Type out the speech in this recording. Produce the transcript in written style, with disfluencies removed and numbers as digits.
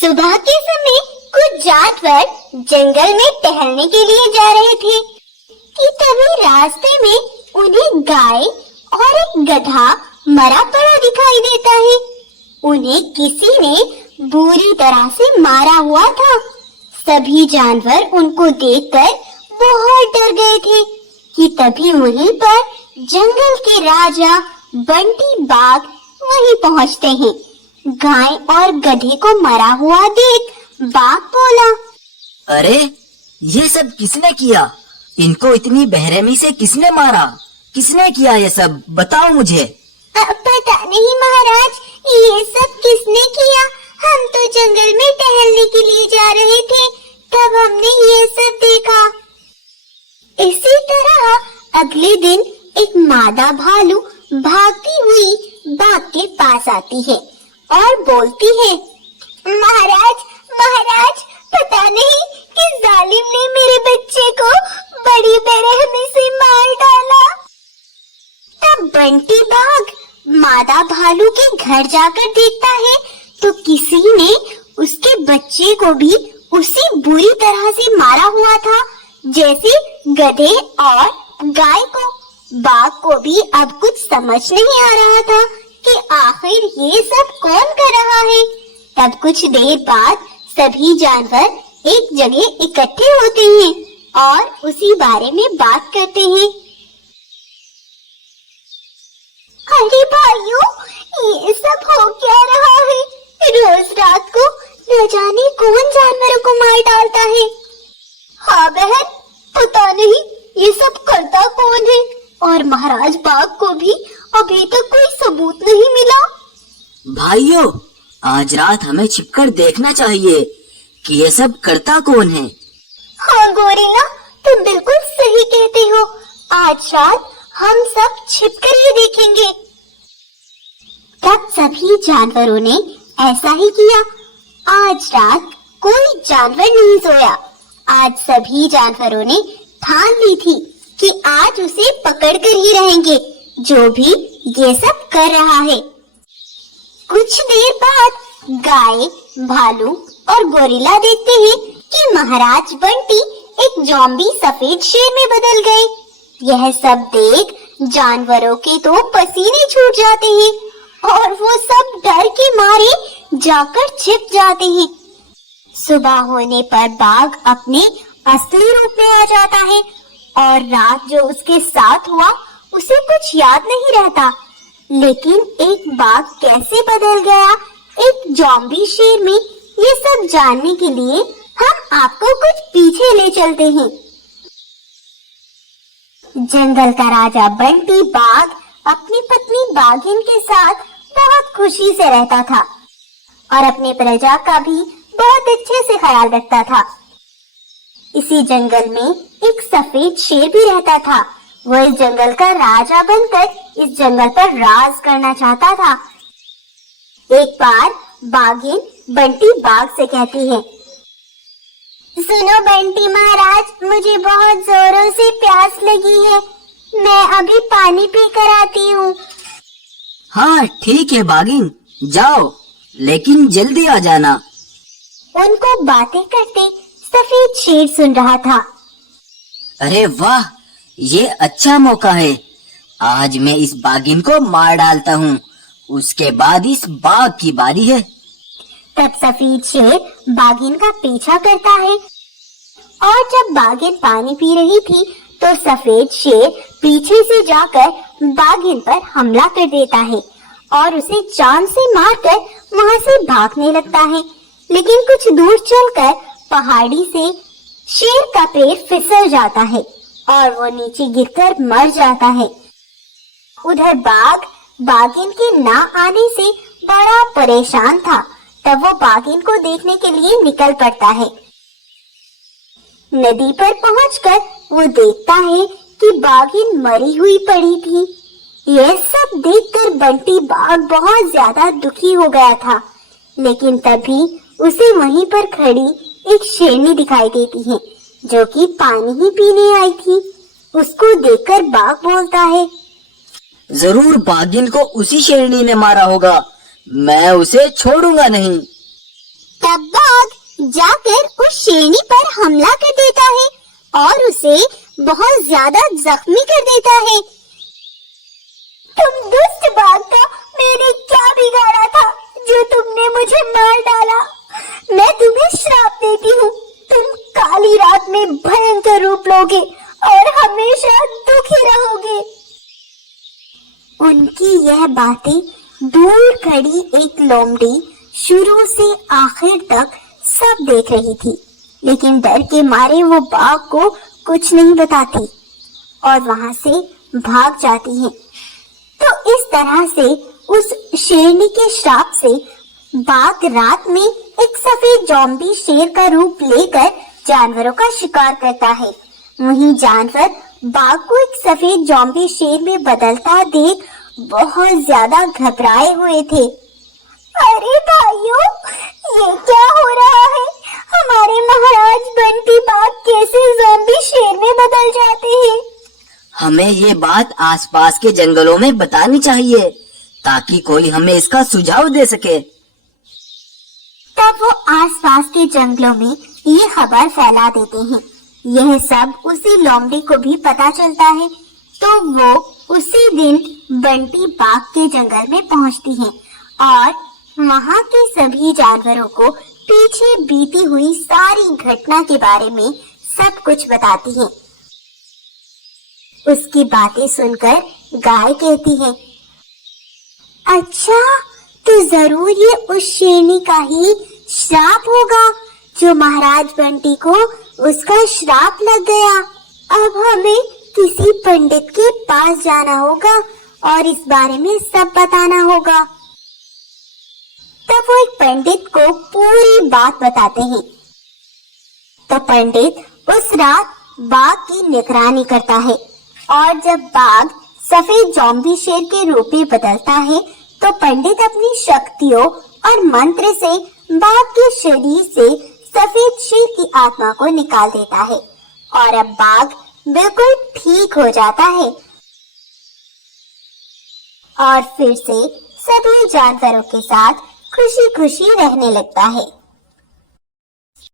सुबह के समय कुछ जानवर जंगल में टहलने के लिए जा रहे थे कि तभी रास्ते में उन्हें गाय और एक गधा मरा पड़ा दिखाई देता है। उन्हें किसी ने बुरी तरह से मारा हुआ था। सभी जानवर उनको देखकर बहुत डर गए थे कि तभी वहीं पर जंगल के राजा बंटी बाघ वहीं पहुंचते हैं। गाय और गधे को मरा हुआ देख बाघ बोला, अरे ये सब किसने किया? इनको इतनी बेरहमी से किसने मारा? किसने किया ये सब? बताओ मुझे। पता नहीं महाराज, ये सब किसने किया? हम तो जंगल में टहलने के लिए जा रहे थे, तब हमने ये सब देखा। इसी तरह अगले दिन एक मादा भालू भागती हुई बाघ के पास आती है और बोलती है, महाराज महाराज, पता नहीं किस जालिम ने मेरे बच्चे को बड़ी बेरहमी से मार डाला। तब बंटी बाघ मादा भालू के घर जाकर देखता है तो किसी ने उसके बच्चे को भी उसी बुरी तरह से मारा हुआ था जैसे गधे और गाय को। बाघ को भी अब कुछ समझ नहीं आ रहा था कि आखिर ये सब कौन कर रहा है। तब कुछ देर बाद सभी जानवर एक जगह इकट्ठे होते हैं और उसी बारे में बात करते हैं। अरे भाइयों, ये सब हो क्या रहा है? रोज रात को न जाने कौन जानवरों को मार डालता है। हाँ बहन, पता नहीं ये सब करता कौन है, और महाराज बाघ को भी अभी तक कोई सबूत नहीं मिला। भाइयों, आज रात हमें छिपकर देखना चाहिए कि ये सब करता कौन है। हाँ गोरिल्ला, तुम बिल्कुल सही कहते हो। आज रात हम सब छिपकर ही देखेंगे। तब सभी जानवरों ने ऐसा ही किया। आज रात कोई जानवर नहीं सोया। आज सभी जानवरों ने ठान ली थी कि आज उसे पकड़कर ही रहेंगे, जो भी ये सब कर रहा है। कुछ देर बाद गाय, भालू और गोरिल्ला देखते हैं कि महाराज बंटी एक ज़ॉम्बी सफेद शेर में बदल गए। यह सब देख जानवरों के तो पसीने छूट जाते हैं और वो सब डर के मारे जाकर छिप जाते हैं। सुबह होने पर बाघ अपने असली रूप में आ जाता है और रात जो उसके साथ हुआ उसे कुछ याद नहीं रहता। लेकिन एक बाघ कैसे बदल गया एक ज़ॉम्बी शेर में, ये सब जानने के लिए हम आपको कुछ पीछे ले चलते हैं। जंगल का राजा बंटी बाघ अपनी पत्नी बाघिन के साथ बहुत खुशी से रहता था और अपने प्रजा का भी बहुत अच्छे से ख्याल रखता था। इसी जंगल में एक सफेद शेर भी रहता था। वह इस जंगल का राजा बनकर इस जंगल पर राज करना चाहता था। एक बार बाघिन बंटी बाघ से कहती है, सुनो बंटी महाराज, मुझे बहुत जोरों से प्यास लगी है। मैं अभी पानी पी कर आती हूँ। हाँ ठीक है बागिन, जाओ, लेकिन जल्दी आ जाना। उनको बातें करते सफेद शेर सुन रहा था। अरे वाह, ये अच्छा मौका है। आज मैं इस बागिन को मार डालता हूँ, उसके बाद इस बाघ की बारी है। तब सफेद शेर बाघिन का पीछा करता है और जब बाघिन पानी पी रही थी तो सफेद शेर पीछे से जाकर बाघिन पर हमला कर देता है और उसे जान से मारकर वहाँ से भागने लगता है। लेकिन कुछ दूर चलकर पहाड़ी से शेर का पैर फिसल जाता है और वो नीचे गिरकर मर जाता है। उधर बाघ बाघिन के ना आने से बड़ा परेशान था। तब वो बाघिन को देखने के लिए निकल पड़ता है। नदी पर पहुंचकर वो देखता है कि बाघिन मरी हुई पड़ी थी। यह सब देखकर बंटी बाघ बहुत ज्यादा दुखी हो गया था। लेकिन तभी उसे वहीं पर खड़ी एक शेरनी दिखाई देती है जो कि पानी ही पीने आई थी। उसको देखकर बाघ बोलता है, जरूर बागिन को उसी शेरनी ने मारा होगा, मैं उसे छोड़ूंगा नहीं। तब बाघ जाकर उस शेरनी पर हमला कर देता है और उसे बहुत ज्यादा जख्मी कर देता है। तुम दुष्ट बाघ का मैंने क्या बिगाड़ा था जो तुमने मुझे मार डाला? मैं तुम्हें श्राप देती हूँ, तुम काली रात में भयंकर रूप लोगे और हमेशा दुखी रहोगे। उनकी यह बातें दूर खड़ी एक लोमड़ी शुरू से आखिर तक सब देख रही थी, लेकिन डर के मारे वो बाघ को कुछ नहीं बताती और वहां से भाग जाती है। तो इस तरह से उस शेरनी के श्राप से बाघ रात में एक सफेद ज़ॉम्बी शेर का रूप लेकर जानवरों का शिकार करता है। वहीं जानवर बाघ को एक सफेद ज़ॉम्बी शेर में बदलता देख बहुत ज्यादा घबराए हुए थे। अरे भाइयों, ये क्या हो रहा है? हमारे महाराज बंटी बाघ कैसे ज़ॉम्बी शेर में बदल जाते हैं? हमें ये बात आसपास के जंगलों में बतानी चाहिए ताकि कोई हमें इसका सुझाव दे सके। तब वो आसपास के जंगलों में ये खबर फैला देते हैं। यह सब उसी लोमड़ी को भी पता चलता है, तो वो उसी दिन बंटी बाघ के जंगल में पहुंचती है और वहां के सभी जानवरों को पीछे बीती हुई सारी घटना के बारे में सब कुछ बताती है। उसकी बातें सुनकर गाय कहती है, अच्छा, तो जरूर ये उस शेरनी का ही श्राप होगा जो महाराज बंटी को उसका श्राप लग गया। अब हमें किसी पंडित के पास जाना होगा और इस बारे में सब बताना होगा। तब वो एक पंडित को पूरी बात बताते हैं। तो पंडित उस रात बाघ की निगरानी करता है और जब बाघ सफेद ज़ॉम्बी शेर के रूप में बदलता है तो पंडित अपनी शक्तियों और मंत्र से बाघ के शरीर से सफेद शेर की आत्मा को निकाल देता है और अब बाघ बिल्कुल ठीक हो जाता है और फिर से सभी जानवरों के साथ खुशी खुशी रहने लगता है।